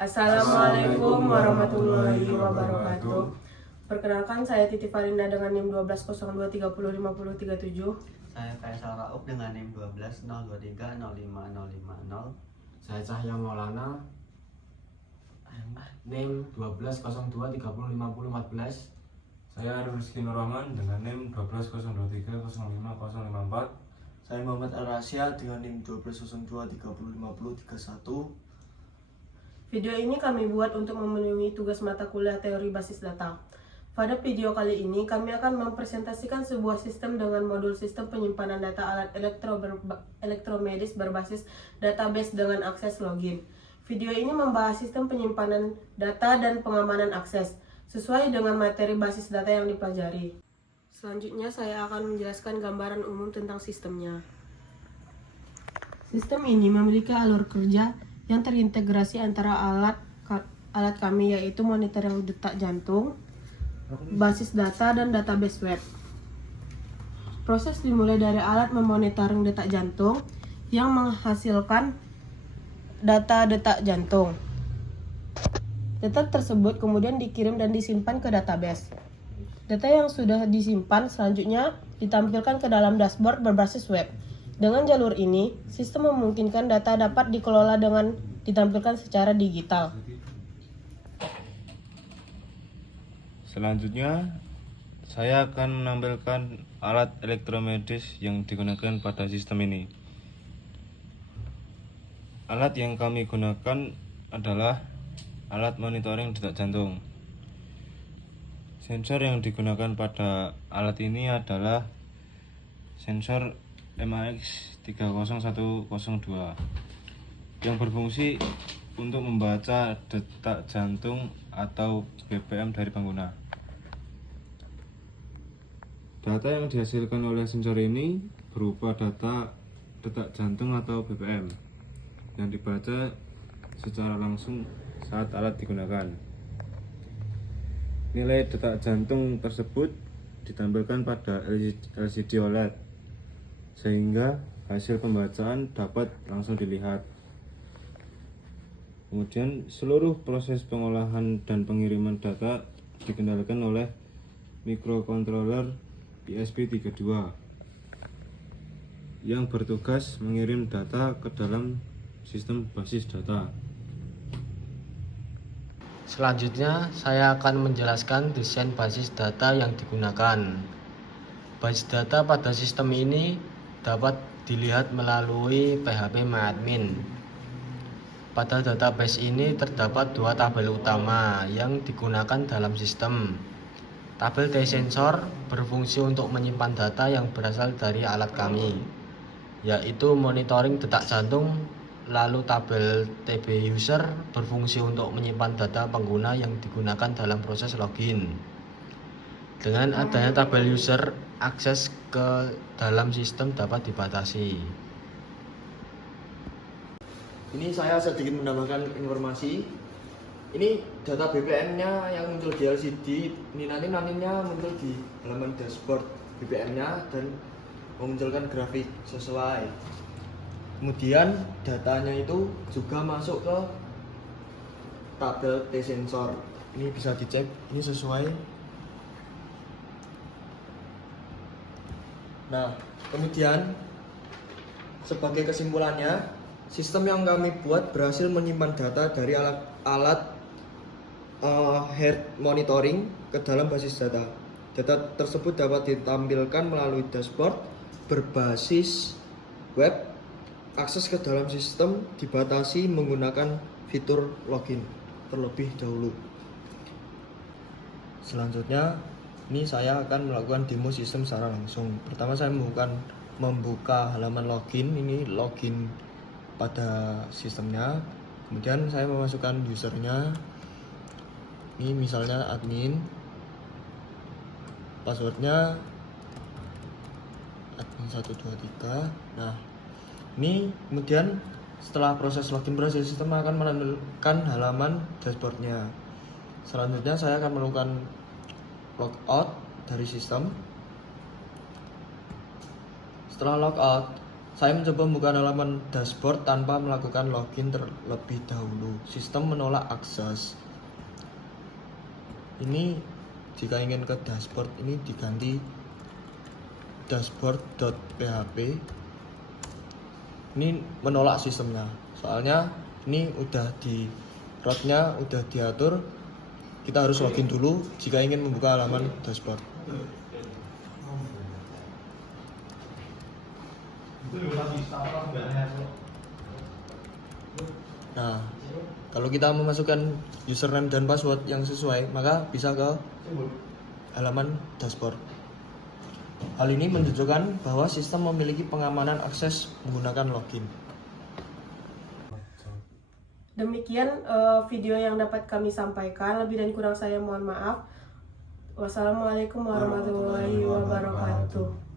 Assalamualaikum warahmatullahi wabarakatuh. Perkenalkan, saya Titi Farinda dengan NIM 1202305037. Saya Faisal Rauf dengan NIM 12023050550. Saya Cahya Maulana NIM 1202305014. Saya Arif Rizky Nur Rahman dengan NIM 12023050054. Saya Muhammad Al-Rasya dengan NIM 1202305031. Video ini kami buat untuk memenuhi tugas mata kuliah teori basis data. Pada video kali ini kami akan mempresentasikan sebuah sistem dengan modul sistem penyimpanan data alat elektromedis berbasis database dengan akses login. Video ini membahas sistem penyimpanan data dan pengamanan akses sesuai dengan materi basis data yang dipelajari. Selanjutnya saya akan menjelaskan gambaran umum tentang sistemnya. Sistem ini memiliki alur kerja yang terintegrasi antara alat kami, yaitu monitor yang detak jantung, basis data, dan database web. Proses dimulai dari alat memonitoring detak jantung yang menghasilkan data detak jantung. Data tersebut kemudian dikirim dan disimpan ke database. Data yang sudah disimpan selanjutnya ditampilkan ke dalam dashboard berbasis web. Dengan jalur ini, sistem memungkinkan data dapat dikelola dengan ditampilkan secara digital. Selanjutnya, saya akan menampilkan alat elektromedis yang digunakan pada sistem ini. Alat yang kami gunakan adalah alat monitoring detak jantung. Sensor yang digunakan pada alat ini adalah sensor MAX30102 yang berfungsi untuk membaca detak jantung atau BPM dari pengguna. Data yang dihasilkan oleh sensor ini berupa data detak jantung atau BPM yang dibaca secara langsung saat alat digunakan. Nilai detak jantung tersebut ditampilkan pada LCD OLED sehingga hasil pembacaan dapat langsung dilihat. Kemudian seluruh proses pengolahan dan pengiriman data dikendalikan oleh microcontroller ESP32 yang bertugas mengirim data ke dalam sistem basis data. Selanjutnya, saya akan menjelaskan desain basis data yang digunakan. Basis data pada sistem ini dapat dilihat melalui PHP MyAdmin. Pada database ini terdapat dua tabel utama yang digunakan dalam sistem. Tabel T-Sensor berfungsi untuk menyimpan data yang berasal dari alat kami, yaitu monitoring detak jantung. Lalu tabel TB User berfungsi untuk menyimpan data pengguna yang digunakan dalam proses login. Dengan adanya tabel user, akses ke dalam sistem dapat dibatasi. Ini saya sedikit menambahkan informasi. Ini data BPM-nya yang muncul di LCD. Ini nantinya muncul di halaman dashboard BPM-nya dan memunculkan grafik sesuai. Kemudian datanya itu juga masuk ke tabel T-Sensor. Ini bisa dicek, ini sesuai. Nah, kemudian sebagai kesimpulannya, sistem yang kami buat berhasil menyimpan data dari alat heart monitoring ke dalam basis data. Data tersebut dapat ditampilkan melalui dashboard berbasis web. Akses ke dalam sistem dibatasi menggunakan fitur login terlebih dahulu. Selanjutnya, ini saya akan melakukan demo sistem secara langsung. Pertama saya membuka halaman login, ini login pada sistemnya. Kemudian saya memasukkan usernya. Ini misalnya admin. Passwordnya admin123. Nah, ini kemudian setelah proses login berhasil, sistem akan menampilkan halaman dashboardnya. Selanjutnya saya akan melakukan logout dari sistem. Setelah logout, Saya mencoba membuka halaman dashboard tanpa melakukan login terlebih dahulu. Sistem menolak akses. Ini jika ingin ke dashboard ini diganti dashboard.php. Ini menolak sistemnya. Soalnya ini udah di rootnya udah diatur. Kita harus login dulu jika ingin membuka halaman dashboard. Nah, kalau kita memasukkan username dan password yang sesuai, maka bisa ke halaman dashboard. Hal ini menunjukkan bahwa sistem memiliki pengamanan akses menggunakan login. Demikian video yang dapat kami sampaikan. Lebih dan kurang saya mohon maaf. Wassalamualaikum warahmatullahi wabarakatuh.